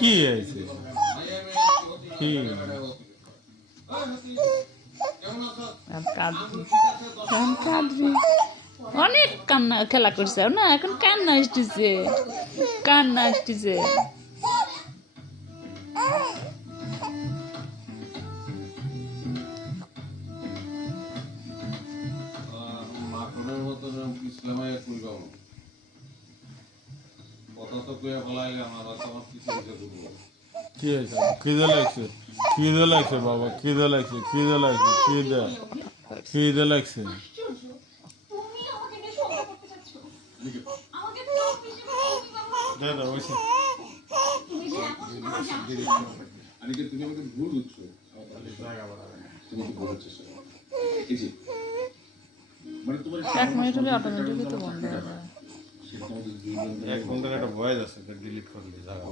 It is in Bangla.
কি হয়েছে? কি অনেক কান্না খেলা করছে না, এখন কান্না আসতেছে, কান্না আসতেছে। কি হয়েছে? খিদে লাগছে, খিদে লাগছে বাবা, খিদে লাগছে, খিদে লাগছে, খিদে লাগছে। দাদা ওইসে তুমি আমাকে ভুল বুঝছো। তোমাকে বলেছে এই যে মানে তোমার 1 মিনিট হলে অটোমেটিকই তো বন্ধ হয়ে যায়। এক ঘন্টার একটা ভয়েস আছে, ডিলিট করে দিই জায়গা।